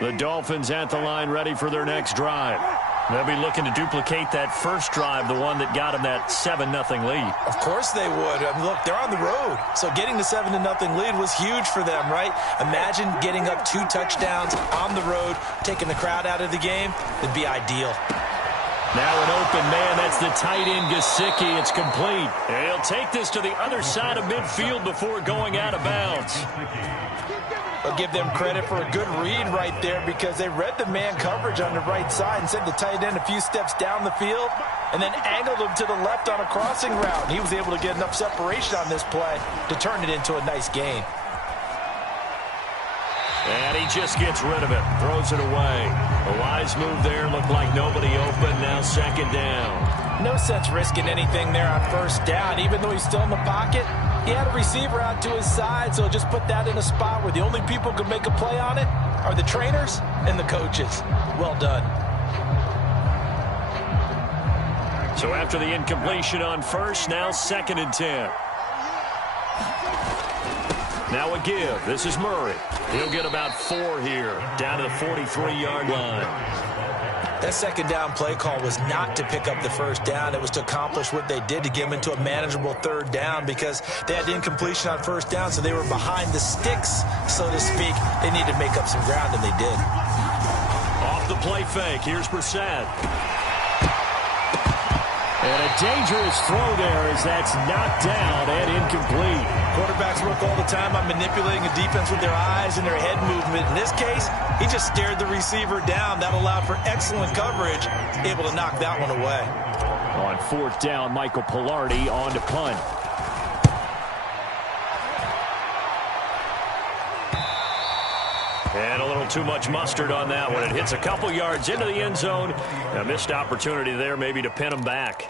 The Dolphins at the line ready for their next drive. They'll be looking to duplicate that first drive, the one that got them that 7-0 lead. Of course they would. I mean, look, they're on the road. So getting the 7-0 lead was huge for them, right? Imagine getting up 2 touchdowns on the road, taking the crowd out of the game. It'd be ideal. Now an open man. That's the tight end, Gesicki. It's complete. And he'll take this to the other side of midfield before going out of bounds. I'll give them credit for a good read right there because they read the man coverage on the right side and sent the tight end a few steps down the field and then angled him to the left on a crossing route. And he was able to get enough separation on this play to turn it into a nice gain. And he just gets rid of it, throws it away. A wise move there, looked like nobody open, now second down. No sense risking anything there on first down, even though he's still in the pocket. He had a receiver out to his side, so just put that in a spot where the only people who can make a play on it are the trainers and the coaches. Well done. So after the incompletion on first, now 2nd and 10. Now a give. This is Murray. He'll get about 4 here, down to the 43-yard line. That second down play call was not to pick up the first down. It was to accomplish what they did to get them into a manageable 3rd down because they had incompletion on first down, so they were behind the sticks, so to speak. They needed to make up some ground, and they did. Off the play fake. Here's Brissett. And a dangerous throw there as that's knocked down and incomplete. Quarterbacks work all the time on manipulating a defense with their eyes and their head movement. In this case, he just stared the receiver down. That allowed for excellent coverage, able to knock that one away. On 4th down, Michael Pilardi on to punt. And a little too much mustard on that one. It hits a couple yards into the end zone. A missed opportunity there maybe to pin him back.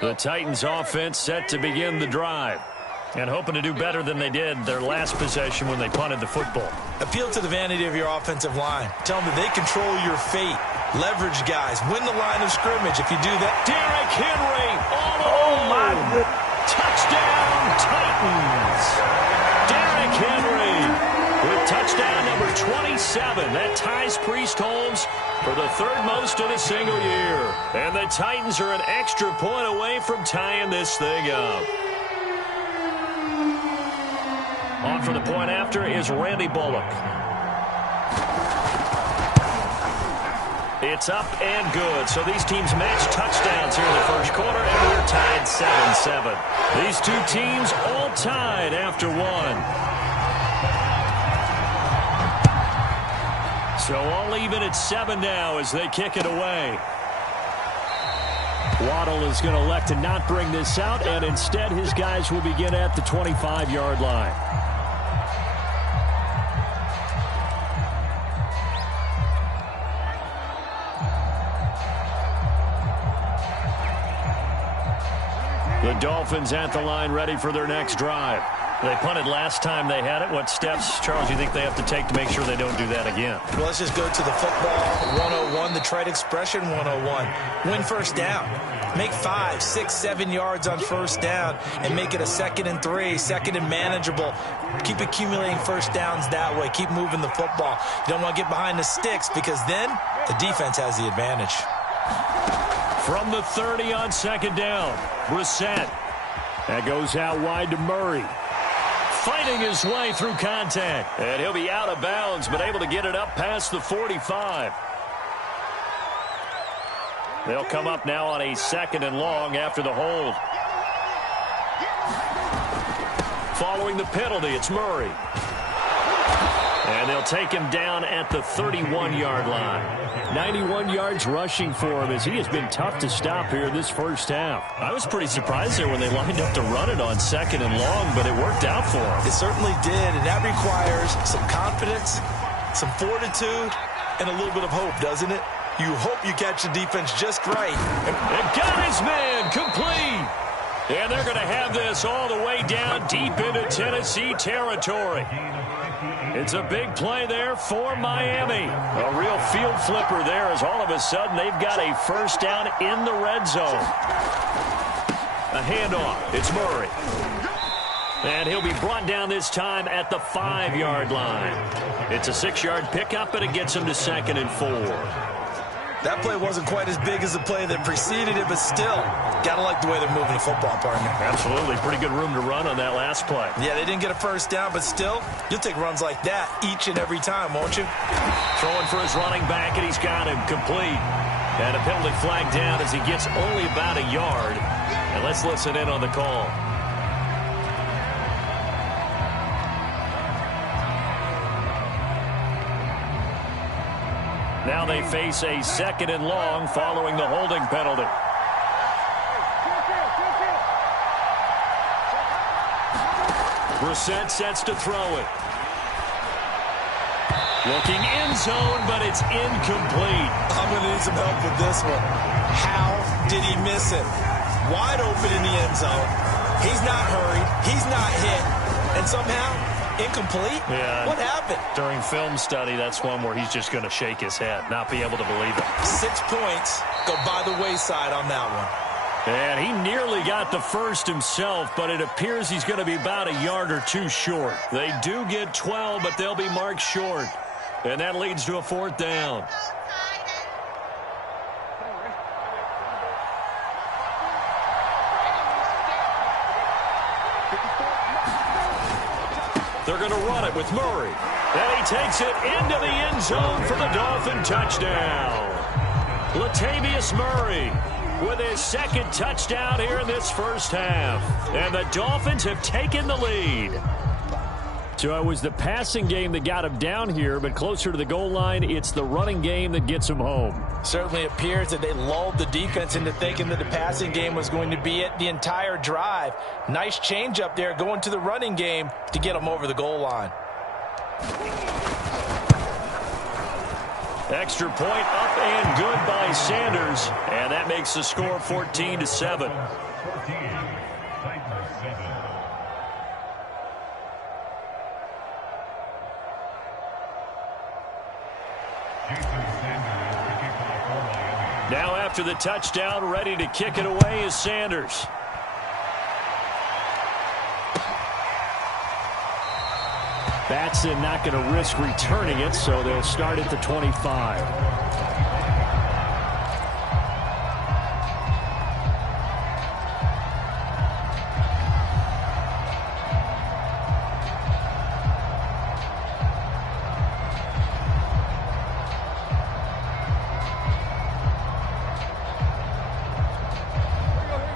The Titans offense set to begin the drive. And hoping to do better than they did their last possession when they punted the football. Appeal to the vanity of your offensive line. Tell them that they control your fate. Leverage guys. Win the line of scrimmage. If you do that. Derrick Henry all alone. Oh, my goodness. Touchdown, Titans. Derrick Henry with touchdown number 27. That ties Priest Holmes for the 3rd most in a single year. And the Titans are an extra point away from tying this thing up. On for the point after is Randy Bullock. It's up and good. So these teams match touchdowns here in the first quarter, and we're tied 7-7. These two teams all tied after 1. So all even at 7 now as they kick it away. Waddle is going to elect to not bring this out, and instead his guys will begin at the 25-yard line. The Dolphins at the line ready for their next drive. They punted last time they had it. What steps, Charles, do you think they have to take to make sure they don't do that again? Well, let's just go to the football 101, the trite expression 101. Win first down. Make 5, 6, 7 yards on first down and make it a 2nd and 3, 2nd and manageable. Keep accumulating first downs that way. Keep moving the football. You don't want to get behind the sticks because then the defense has the advantage. From the 30 on 2nd down, Brissett. That goes out wide to Murray. Fighting his way through contact. And he'll be out of bounds, but able to get it up past the 45. They'll come up now on a 2nd and long after the hold. Following the penalty, it's Murray. And they'll take him down at the 31-yard line. 91 yards rushing for him as he has been tough to stop here this first half. I was pretty surprised there when they lined up to run it on 2nd and long, but it worked out for him. It certainly did, and that requires some confidence, some fortitude, and a little bit of hope, doesn't it? You hope you catch the defense just right. And got his man complete. And they're going to have this all the way down deep into Tennessee territory. It's a big play there for Miami. A real field flipper there as all of a sudden they've got a first down in the red zone. A handoff. It's Murray. And he'll be brought down this time at the 5-yard line. It's a 6-yard pickup, and it gets him to 2nd and 4. That play wasn't quite as big as the play that preceded it, but still, got to like the way they're moving the football, partner. Absolutely. Pretty good room to run on that last play. Yeah, they didn't get a first down, but still, you'll take runs like that each and every time, won't you? Throwing for his running back, and he's got him complete. And a penalty flag down as he gets only about a yard. And let's listen in on the call. Now they face a 2nd and long following the holding penalty. Brissett sets to throw it. Looking end zone, but it's incomplete. I'm going to need some help with this one. How did he miss it? Wide open in the end zone. He's not hurried. He's not hit. And somehow, incomplete? Yeah. What happened? During film study, that's one where he's just going to shake his head, not be able to believe it. 6 points go by the wayside on that one. And he nearly got the first himself, but it appears he's going to be about a yard or two short. They do get 12, but they'll be marked short. And that leads to a 4th down. They're going to run it with Murray. And he takes it into the end zone for the Dolphin touchdown. Latavius Murray with his 2nd touchdown here in this first half. And the Dolphins have taken the lead. So it was the passing game that got him down here, but closer to the goal line, it's the running game that gets him home. Certainly appears that they lulled the defense into thinking that the passing game was going to be it the entire drive. Nice change up there going to the running game to get them over the goal line. Extra point up and good by Sanders, and that makes the score 14-7. Now after the touchdown, ready to kick it away is Sanders. Batson not going to risk returning it, so they'll start at the 25.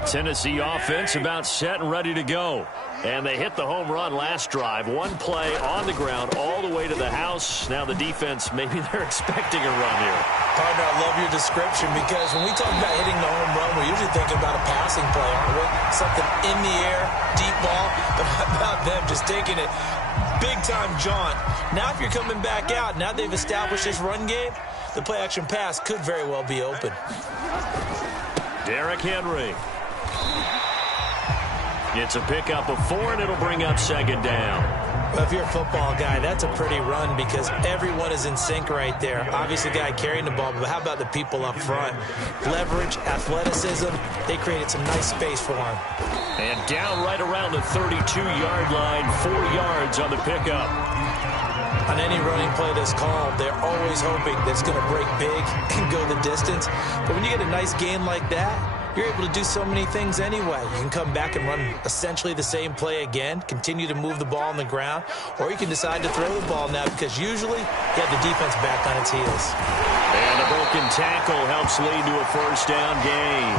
Tennessee offense about set and ready to go. And they hit the home run last drive. One play on the ground all the way to the house. Now the defense, maybe they're expecting a run here. Partner, I love your description because when we talk about hitting the home run, we're usually thinking about a passing play, aren't we? Something in the air, deep ball. But how about them just taking it big-time jaunt? Now if you're coming back out, now they've established this run game, the play-action pass could very well be open. Derrick Henry. It's a pickup of 4, and it'll bring up 2nd down. Well, if you're a football guy, that's a pretty run because everyone is in sync right there. Obviously, the guy carrying the ball, but how about the people up front? Leverage, athleticism, they created some nice space for him. And down right around the 32-yard line, 4 yards on the pickup. On any running play that's called, they're always hoping that it's going to break big and go the distance. But when you get a nice game like that, you're able to do so many things anyway. You can come back and run essentially the same play again, continue to move the ball on the ground, or you can decide to throw the ball now because usually you have the defense back on its heels. And a broken tackle helps lead to a first down gain.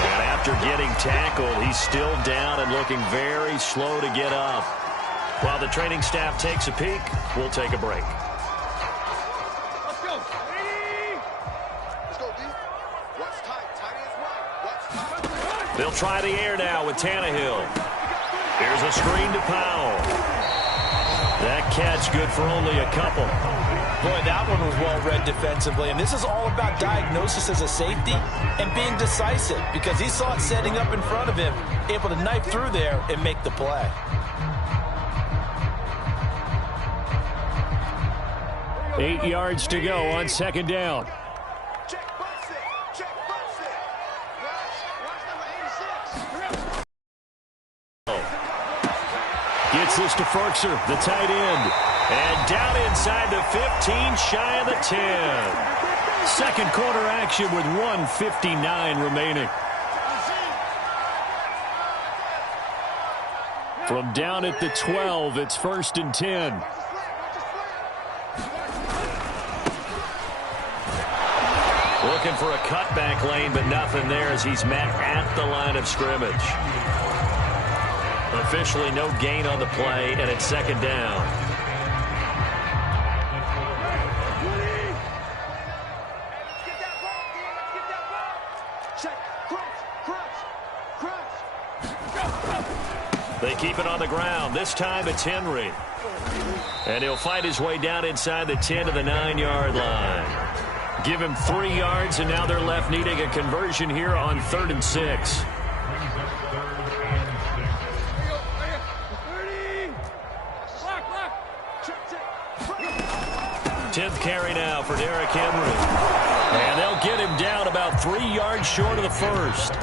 And after getting tackled, he's still down and looking very slow to get up. While the training staff takes a peek, we'll take a break. They'll try the air now with Tannehill. Here's a screen to Powell. That catch good for only a couple. Boy, that one was well read defensively. And this is all about diagnosis as a safety and being decisive because he saw it setting up in front of him, able to knife through there and make the play. Eight yards to go on 2nd down. Gets this to Ferkser, the tight end. And down inside the 15, shy of the 10. Second quarter action with 1:59 remaining. From down at the 12, it's 1st and 10. Looking for a cutback lane, but nothing there as he's met at the line of scrimmage. Officially no gain on the play, and it's 2nd down. They keep it on the ground. This time it's Henry. And he'll fight his way down inside the 10 to the 9-yard line. Give him 3 yards, and now they're left needing a conversion here on 3rd and 6. Tenth carry now for Derrick Henry. And they'll get him down about 3 yards short of the first.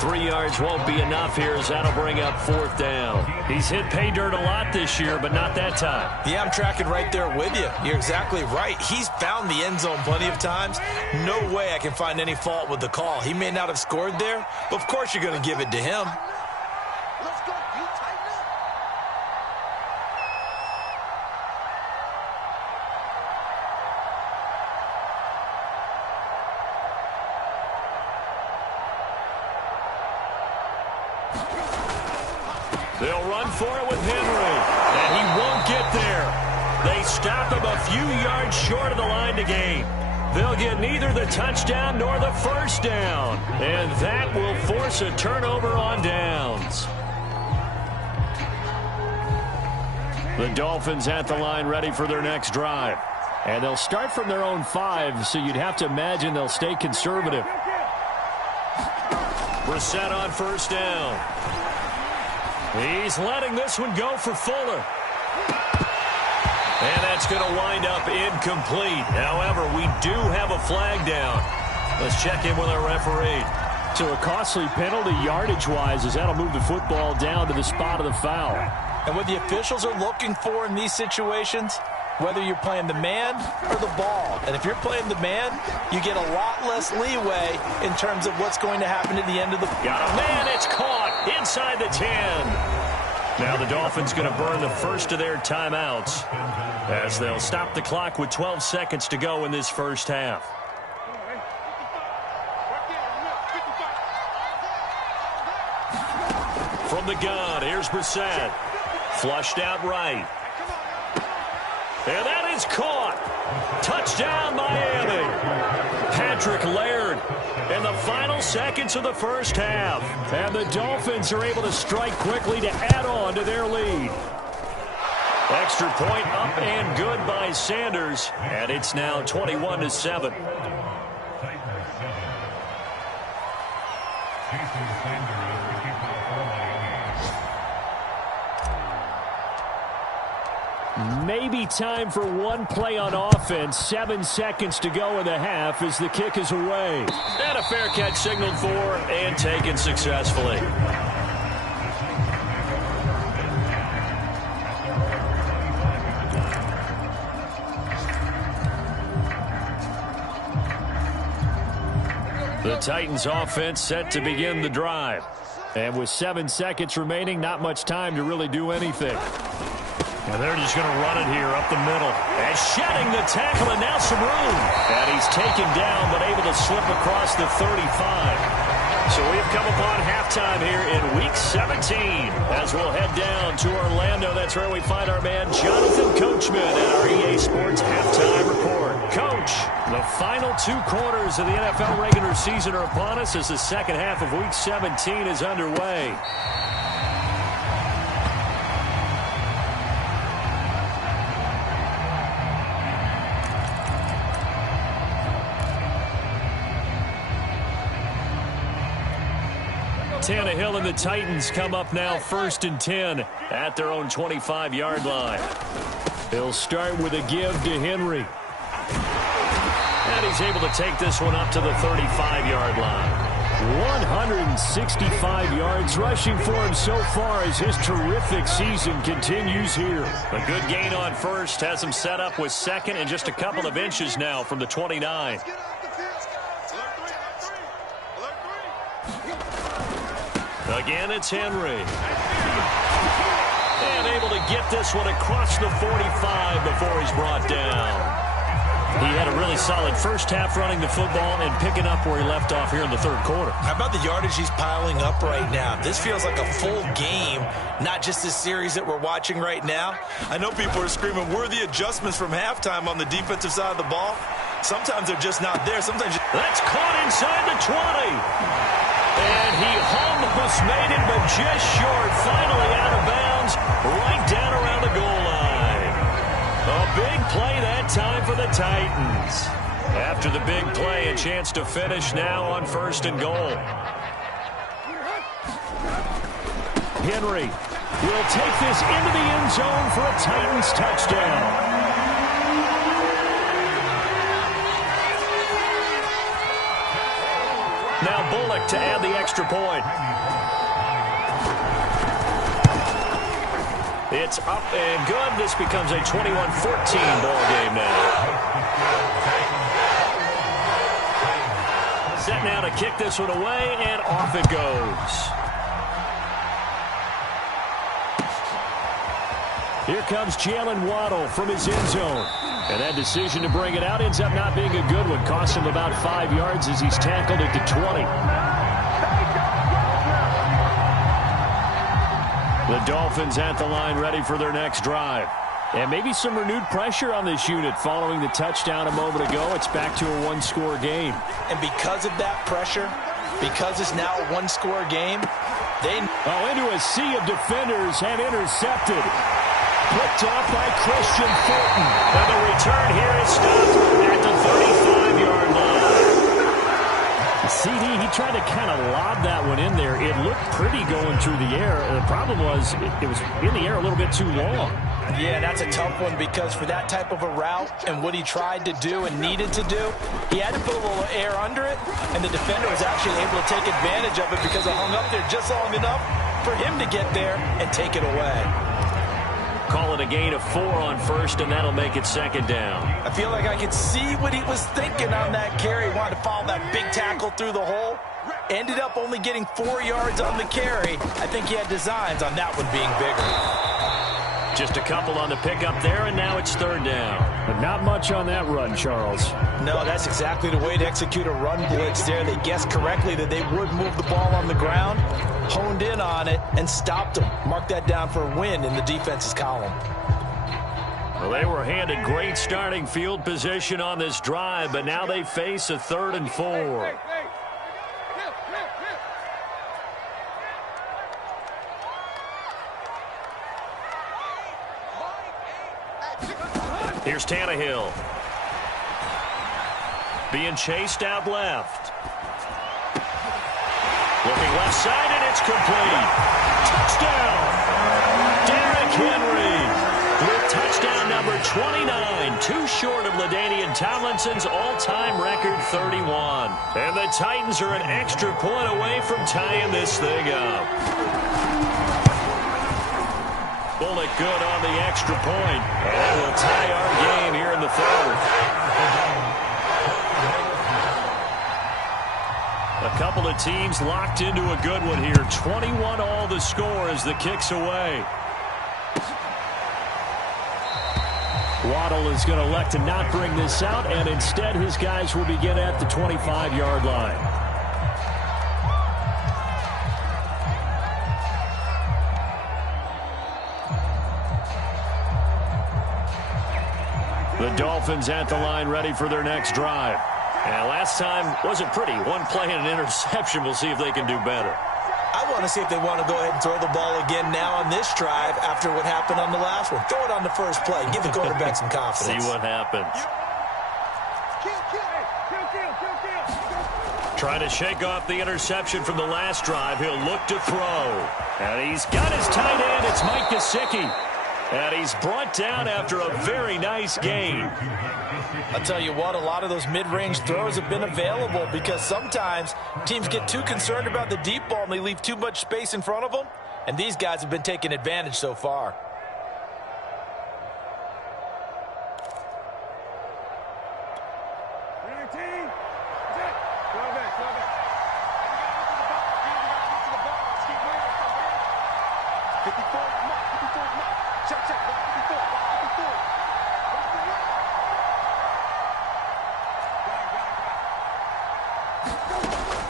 3 yards won't be enough here as that'll bring up 4th down. He's hit pay dirt a lot this year, but not that time. Yeah, I'm tracking right there with you. You're exactly right. He's found the end zone plenty of times. No way I can find any fault with the call. He may not have scored there, but of course you're going to give it to him. They'll run for it with Henry, and he won't get there. They stop him a few yards short of the line to gain. They'll get neither the touchdown nor the first down, and that will force a turnover on downs. The Dolphins at the line ready for their next drive. And they'll start from their own 5, so you'd have to imagine they'll stay conservative. Brissett on first down. He's letting this one go for Fuller. And that's going to wind up incomplete. However, we do have a flag down. Let's check in with our referee. So a costly penalty yardage-wise as that'll move the football down to the spot of the foul. And what the officials are looking for in these situations, whether you're playing the man or the ball. And if you're playing the man, you get a lot less leeway in terms of what's going to happen at the end of the... Got a man, it's caught inside the 10. Now the Dolphins going to burn the first of their timeouts as they'll stop the clock with 12 seconds to go in this first half. From the gun, here's Brissett. Flushed out right. And that is caught. Touchdown, Miami. Patrick Laird in the final seconds of the first half. And the Dolphins are able to strike quickly to add on to their lead. Extra point up and good by Sanders. And it's now 21-7. Maybe time for one play on offense. 7 seconds to go in the half as the kick is away. And a fair catch signaled for and taken successfully. The Titans offense set to begin the drive. And with 7 seconds remaining, not much time to really do anything. And they're just going to run it here up the middle. And shedding the tackle, and now some room. And he's taken down, but able to slip across the 35. So we've come upon halftime here in Week 17. As we'll head down to Orlando, that's where we find our man Jonathan Coachman at our EA Sports Halftime Report. Coach, the final 2 quarters of the NFL regular season are upon us as the second half of Week 17 is underway. Tannehill and the Titans come up now 1st and 10 at their own 25-yard line. They'll start with a give to Henry. And he's able to take this one up to the 35-yard line. 165 yards rushing for him so far as his terrific season continues here. A good gain on first has him set up with second and just a couple of inches now from the 29. Again, it's Henry. And able to get this one across the 45 before he's brought down. He had a really solid first half running the football and picking up where he left off here in the third quarter. How about the yardage he's piling up right now? This feels like a full game, not just this series that we're watching right now. I know people are screaming, where are the adjustments from halftime on the defensive side of the ball? Sometimes they're just not there. Sometimes that's caught inside the 20. And he almost made it, but just short. Finally out of bounds, right down around the goal line. A big play that time for the Titans. After the big play, a chance to finish now on 1st and goal. Henry will take this into the end zone for a Titans touchdown. Now Bullock to add the extra point. It's up and good. This becomes a 21-14 ball game now. Set now to kick this one away, and off it goes. Here comes Jalen Waddle from his end zone. And that decision to bring it out ends up not being a good one. Cost him about 5 yards as he's tackled at the 20. The Dolphins at the line ready for their next drive. And maybe some renewed pressure on this unit following the touchdown a moment ago. It's back to a one-score game. And because of that pressure, because it's now a one-score game, they... into a sea of defenders and intercepted. Picked off by Christian Fulton. And the return here is stopped at the 35-yard line. CD, he tried to kind of lob that one in there. It looked pretty going through the air. The problem was it was in the air a little bit too long. Yeah, that's a tough one because for that type of a route and what he tried to do and needed to do, he had to put a little air under it, and the defender was actually able to take advantage of it because it hung up there just long enough for him to get there and take it away. Call it a gain of 4 on first, and that'll make it 2nd down. I feel like I could see what he was thinking on that carry. He wanted to follow that big tackle through the hole. Ended up only getting 4 yards on the carry. I think he had designs on that one being bigger. Just a couple on the pickup there, and now it's 3rd down. But not much on that run, Charles. No, that's exactly the way to execute a run blitz there. They guessed correctly that they would move the ball on the ground, honed in on it, and stopped them. Mark that down for a win in the defense's column. Well, they were handed great starting field position on this drive, but now they face a 3rd and 4. Here's Tannehill. Being chased out left. Looking left side, and it's complete. Touchdown! Derrick Henry with touchdown number 29. Too short of LaDainian Tomlinson's all-time record 31. And the Titans are an extra point away from tying this thing up. Bullock good on the extra point. And that will tie our game here in the 3rd. A couple of teams locked into a good one here. 21 all the score as the kick's away. Waddle is going to elect to not bring this out, and instead his guys will begin at the 25-yard line. The Dolphins at the line ready for their next drive. And last time wasn't pretty. One play and an interception. We'll see if they can do better. I want to see if they want to go ahead and throw the ball again now on this drive after what happened on the last one. Throw it on the first play. Give the quarterback some confidence. See what happens. Trying to shake off the interception from the last drive. He'll look to throw. And he's got his tight end. It's Mike Gesicki. And he's brought down after a very nice gain. I'll tell you what, a lot of those mid-range throws have been available because sometimes teams get too concerned about the deep ball and they leave too much space in front of them. And these guys have been taking advantage so far.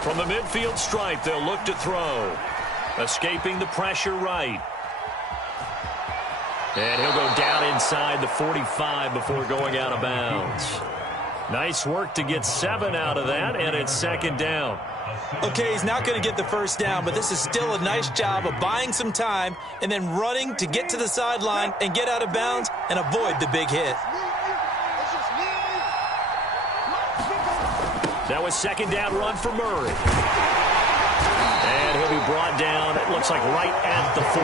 From the midfield stripe, they'll look to throw. Escaping the pressure right. And he'll go down inside the 45 before going out of bounds. Nice work to get 7 out of that, and it's second down. Okay, he's not going to get the first down, but this is still a nice job of buying some time and then running to get to the sideline and get out of bounds and avoid the big hit. That was second down run for Murray. And he'll be brought down, it looks like right at the 40.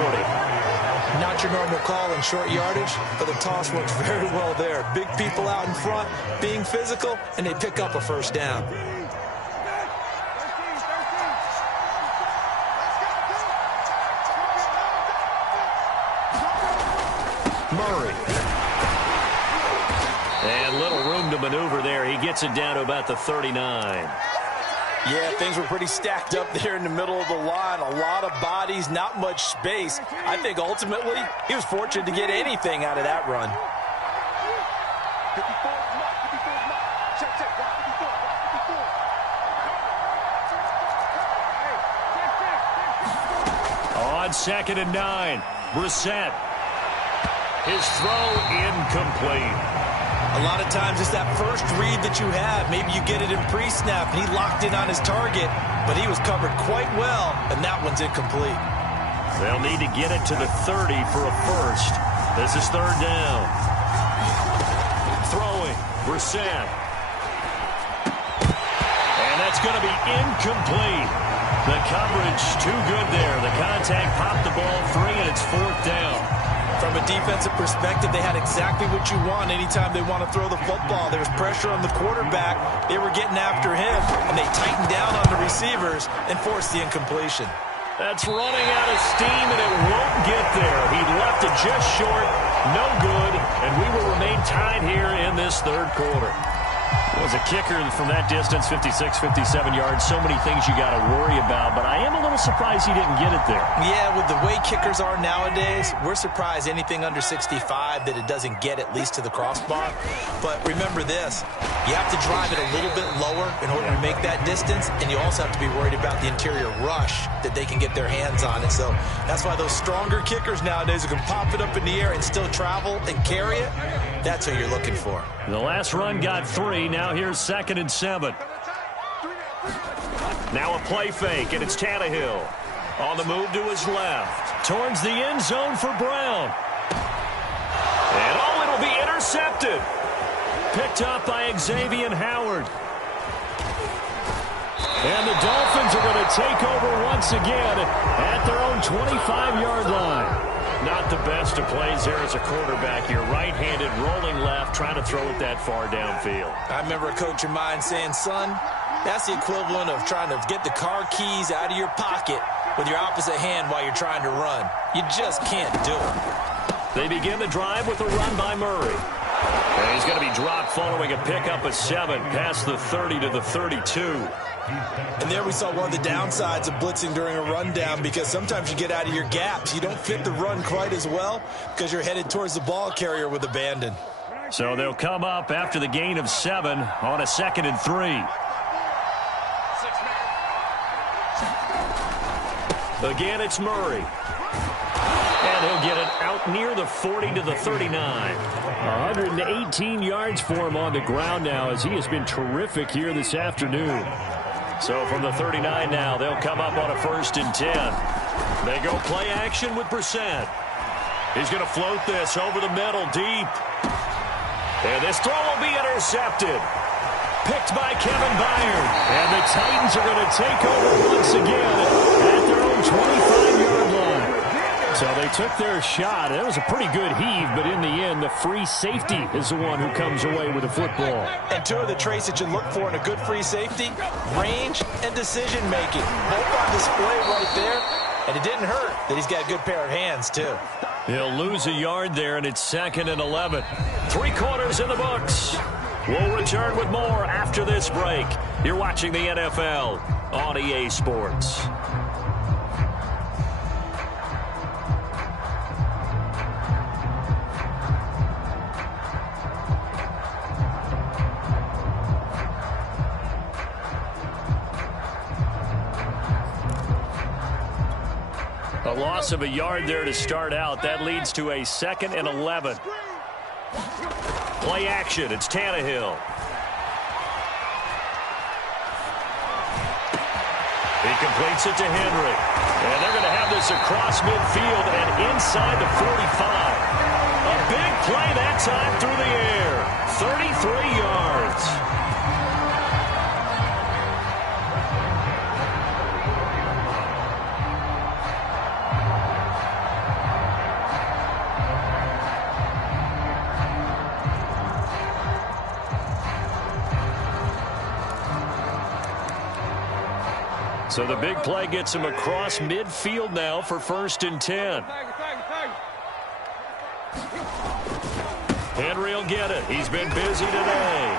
Not your normal call in short yardage, but the toss works very well there. Big people out in front, being physical, and they pick up a first down. Murray. And little room to maneuver there. He gets it down to about the 39. Yeah, things were pretty stacked up there in the middle of the line. A lot of bodies, not much space. I think ultimately he was fortunate to get anything out of that run. On second and 9, Brissett. His throw incomplete. A lot of times it's that first read that you have. Maybe you get it in pre-snap, and he locked in on his target, but he was covered quite well, and that one's incomplete. They'll need to get it to the 30 for a first. This is third down. Throwing, Brissett. And that's going to be incomplete. The coverage too good there. The contact popped the ball free, and it's fourth down. From a defensive perspective, they had exactly what you want anytime they want to throw the football. There's pressure on the quarterback. They were getting after him, and they tightened down on the receivers and forced the incompletion. That's running out of steam, and it won't get there. He left it just short, no good, and we will remain tied here in this third quarter. Was a kicker from that distance, 56, 57 yards. So many things you got to worry about, but I am a little surprised he didn't get it there. Yeah, with the way kickers are nowadays, we're surprised anything under 65 that it doesn't get at least to the crossbar. But remember this, you have to drive it a little bit lower in order to make that distance, and you also have to be worried about the interior rush that they can get their hands on it. So that's why those stronger kickers nowadays who can pop it up in the air and still travel and carry it, that's who you're looking for. The last run got 3. Now here's second and 7. Now a play fake, and it's Tannehill. On the move to his left. Towards the end zone for Brown. And oh, it'll be intercepted. Picked up by Xavier Howard. And the Dolphins are going to take over once again at their own 25-yard line. Not the best of plays there as a quarterback. You're right-handed, rolling left, trying to throw it that far downfield. I remember a coach of mine saying, son, that's the equivalent of trying to get the car keys out of your pocket with your opposite hand while you're trying to run. You just can't do it. They begin the drive with a run by Murray. And he's going to be dropped following a pickup of 7 past the 30 to the 32. And there we saw one of the downsides of blitzing during a rundown, because sometimes you get out of your gaps. You don't fit the run quite as well because you're headed towards the ball carrier with abandon. So they'll come up after the gain of 7 on a second and 3. Again, it's Murray. And he'll get it out near the 40 to the 39. 118 yards for him on the ground now, as he has been terrific here this afternoon. So from the 39 now, they'll come up on a first and 10. They go play action with Brissett. He's going to float this over the middle deep. And this throw will be intercepted. Picked by Kevin Byard. And the Titans are going to take over once again at their own 25-yard line. So they took their shot. That was a pretty good heave, but in the end, the free safety is the one who comes away with the football. And two of the traits that you look for in a good free safety, range and decision-making. Both on display right there, and it didn't hurt that he's got a good pair of hands, too. He'll lose a yard there, and it's 2nd and 11. 3 quarters in the books. We'll return with more after this break. You're watching the NFL on EA Sports. A loss of a yard there to start out. That leads to a 2nd and 11. Play action. It's Tannehill. He completes it to Henry. And they're going to have this across midfield and inside the 45. A big play that time through the air. 33 yards. So the big play gets him across midfield now for 1st and 10. Henry will get it. He's been busy today.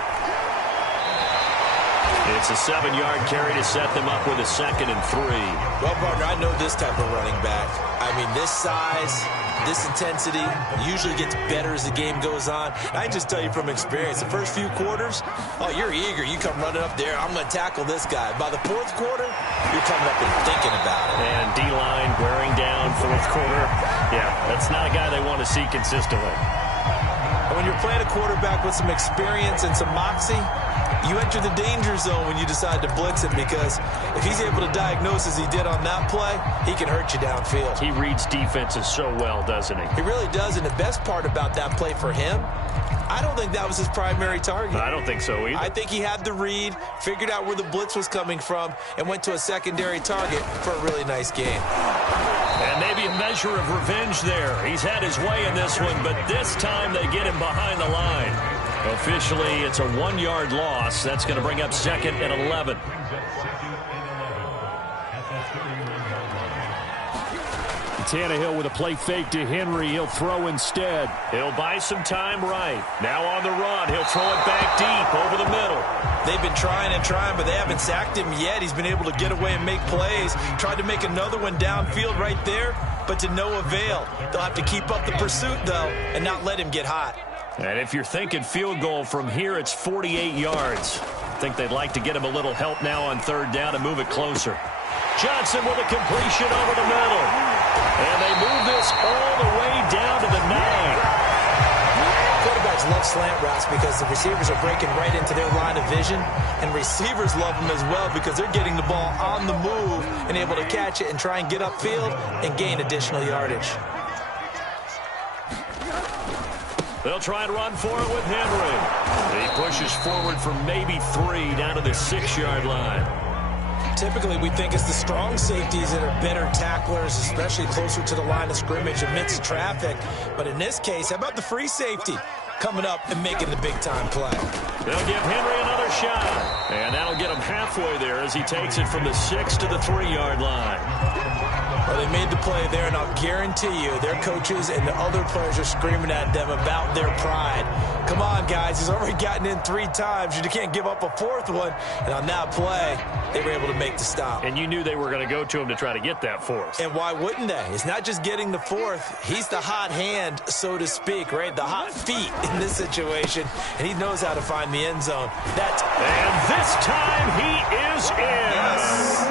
It's a 7-yard carry to set them up with a 2nd and 3. Well, partner, I know this type of running back. I mean, this size, this intensity usually gets better as the game goes on. I just tell you from experience, the first few quarters, oh, you're eager. You come running up there, I'm going to tackle this guy. By the 4th quarter, you're coming up and thinking about it. And D-line wearing down 4th quarter. Yeah, that's not a guy they want to see consistently. And when you're playing a quarterback with some experience and some moxie, you enter the danger zone when you decide to blitz him, because if he's able to diagnose as he did on that play, he can hurt you downfield. He reads defenses so well, doesn't he? He really does, and the best part about that play for him, I don't think that was his primary target. I don't think so either. I think he had the read, figured out where the blitz was coming from, and went to a secondary target for a really nice game. And maybe a measure of revenge there. He's had his way in this one, but this time they get him behind the line. Officially, it's a 1-yard loss. That's going to bring up 2nd and 11. Tannehill with a play fake to Henry. He'll throw instead. He'll buy some time right. Now on the run. He'll throw it back deep over the middle. They've been trying and trying, but they haven't sacked him yet. He's been able to get away and make plays. Tried to make another one downfield right there, but to no avail. They'll have to keep up the pursuit, though, and not let him get hot. And if you're thinking field goal from here, it's 48 yards. I think they'd like to get him a little help now on 3rd down and move it closer. Johnson with a completion over the middle. And they move this all the way down to the 9. Quarterbacks love slant routes because the receivers are breaking right into their line of vision, and receivers love them as well because they're getting the ball on the move and able to catch it and try and get upfield and gain additional yardage. They'll try and run for it with Henry. He pushes forward for maybe 3 down to the 6-yard line. Typically, we think it's the strong safeties that are better tacklers, especially closer to the line of scrimmage amidst traffic. But in this case, how about the free safety coming up and making the big-time play? They'll give Henry another shot. And that'll get him halfway there as he takes it from the 6 to the 3-yard line. Well, they made the play there, and I'll guarantee you their coaches and the other players are screaming at them about their pride. Come on, guys. He's already gotten in 3 times. You can't give up a 4th one. And on that play, they were able to make the stop. And you knew they were going to go to him to try to get that 4th. And why wouldn't they? It's not just getting the 4th. He's the hot hand, so to speak, right? The hot feet in this situation. And he knows how to find the end zone. And this time he is in. Yes.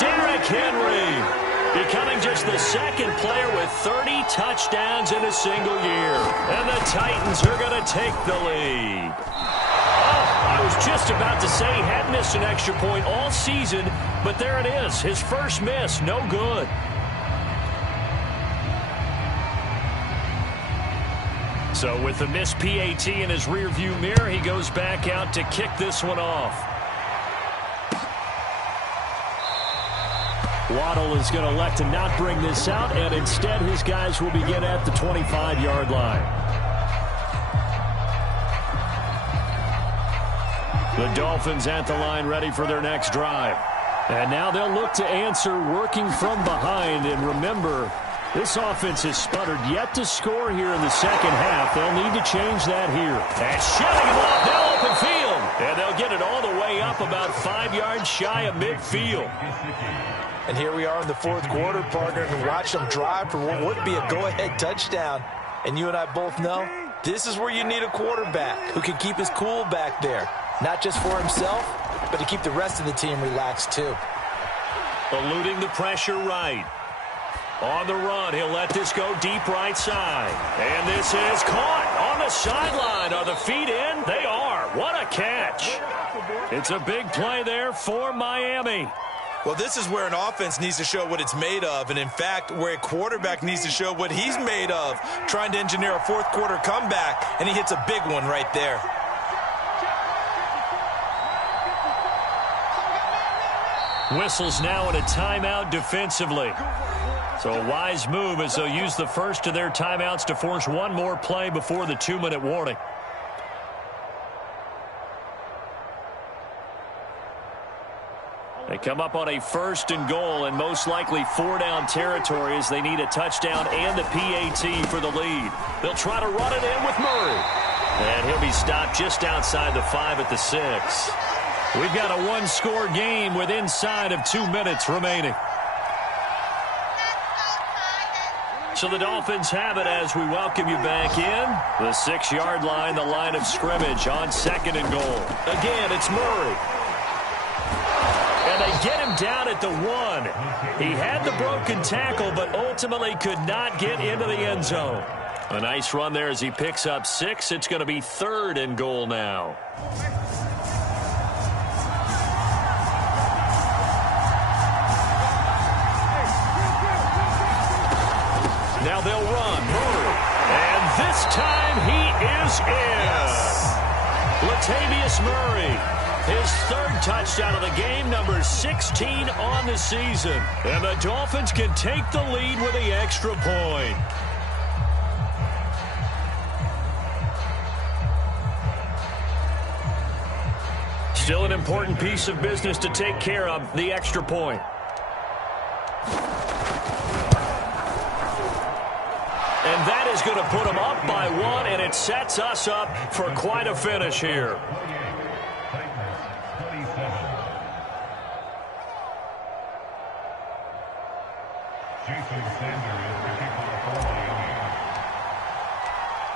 Derrick Henry, becoming just the 2nd player with 30 touchdowns in a single year. And the Titans are going to take the lead. Oh, I was just about to say he hadn't missed an extra point all season, but there it is. His first miss, no good. So with the missed PAT in his rearview mirror, he goes back out to kick this one off. Waddle is going to elect to not bring this out, and instead his guys will begin at the 25-yard line. The Dolphins at the line ready for their next drive. And now they'll look to answer working from behind. And remember, this offense has sputtered yet to score here in the second half. They'll need to change that here. And shutting him off now open field. And they'll get it all the way up about 5 yards shy of midfield. And here we are in the fourth quarter, partner, and watch them drive for what would be a go-ahead touchdown. And you and I both know this is where you need a quarterback who can keep his cool back there. Not just for himself, but to keep the rest of the team relaxed too. Eluding the pressure right. On the run, he'll let this go deep right side. And this is caught on the sideline. Are the feet in? They are. What a catch. It's a big play there for Miami. Well, this is where an offense needs to show what it's made of, and in fact, where a quarterback needs to show what he's made of, trying to engineer a fourth quarter comeback, and he hits a big one right there. Whistles now in a timeout defensively. So a wise move as they'll use the first of their timeouts to force one more play before the 2-minute warning. They come up on a 1st and goal and most likely 4-down territory as they need a touchdown and a PAT for the lead. They'll try to run it in with Murray. And he'll be stopped just outside the 5 at the 6. We've got a one-score game with inside of 2 minutes remaining. So the Dolphins have it as we welcome you back in. The 6-yard line, the line of scrimmage on 2nd and goal. Again, it's Murray. And they get him down at the 1. He had the broken tackle, but ultimately could not get into the end zone. A nice run there as he picks up 6. It's going to be 3rd and goal now. Now they'll run. Murray. And this time he is in. Yes. Latavius Murray. His 3rd touchdown of the game, number 16 on the season. And the Dolphins can take the lead with the extra point. Still an important piece of business to take care of, the extra point. And that is going to put them up by 1, and it sets us up for quite a finish here.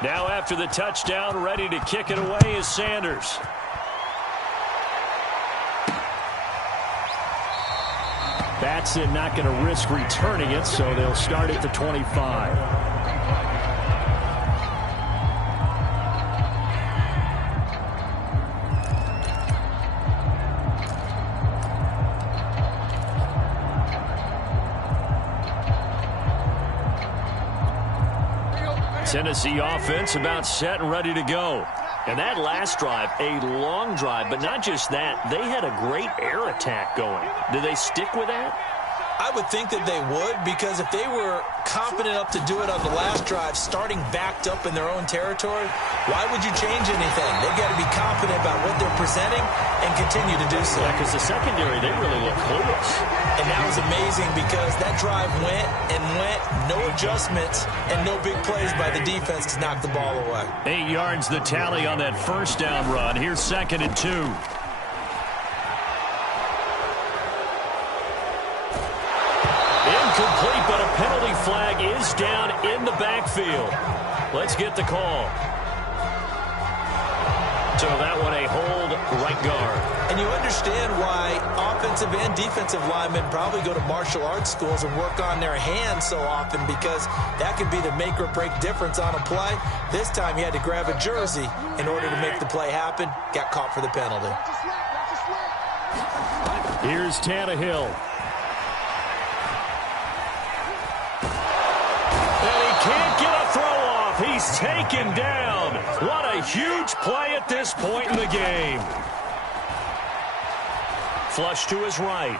Now after the touchdown, ready to kick it away is Sanders. Batson not going to risk returning it, so they'll start at the 25. Tennessee offense about set and ready to go. And that last drive, a long drive, but not just that, they had a great air attack going. Do they stick with that? I would think that they would, because if they were confident enough to do it on the last drive, starting backed up in their own territory, why would you change anything? They've got to be confident about what they're presenting and continue to do so. Yeah, because the secondary, they really look clueless. And that was amazing because that drive went and went, no adjustments, and no big plays by the defense to knock the ball away. 8 yards the tally on that first down run. Here's 2nd and 2. Incomplete, but a penalty flag is down in the backfield. Let's get the call. So that one a hold right guard. And you understand why offensive and defensive linemen probably go to martial arts schools and work on their hands so often, because that could be the make or break difference on a play. This time he had to grab a jersey in order to make the play happen. Got caught for the penalty. Here's Tannehill. Can't get a throw off. He's taken down. What a huge play at this point in the game. Flush to his right.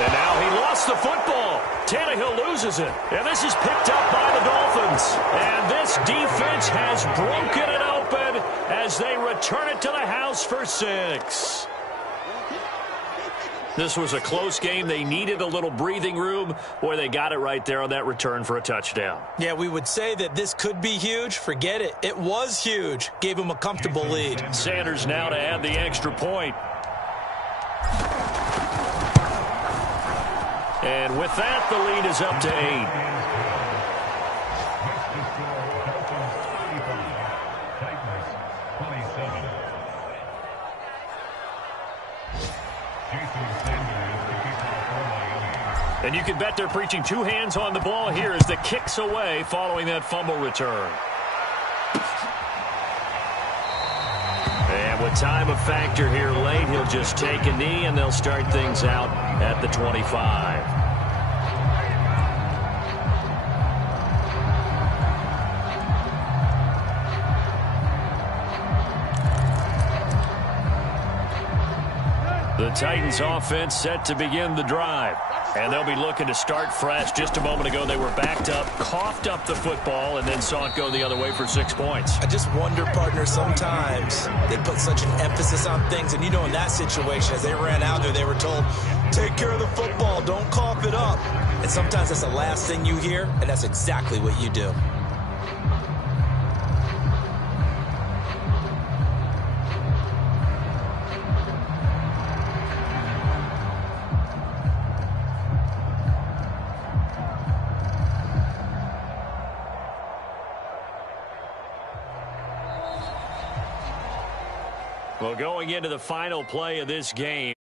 And now he lost the football. Tannehill loses it. And this is picked up by the Dolphins. And this defense has broken it open as they return it to the house for 6. This was a close game. They needed a little breathing room. Boy, they got it right there on that return for a touchdown. Yeah, we would say that this could be huge. Forget it. It was huge. Gave him a comfortable lead. Sanders now to add the extra point. And with that, the lead is up to 8. And you can bet they're preaching 2 hands on the ball here as the kick's away following that fumble return. And with time a factor here late, he'll just take a knee and they'll start things out at the 25. The Titans offense set to begin the drive. And they'll be looking to start fresh. Just a moment ago, they were backed up, coughed up the football, and then saw it go the other way for 6 points. I just wonder, partner, sometimes they put such an emphasis on things. And, you know, in that situation, as they ran out there, they were told, take care of the football, don't cough it up. And sometimes that's the last thing you hear, and that's exactly what you do. Well, going into the final play of this game.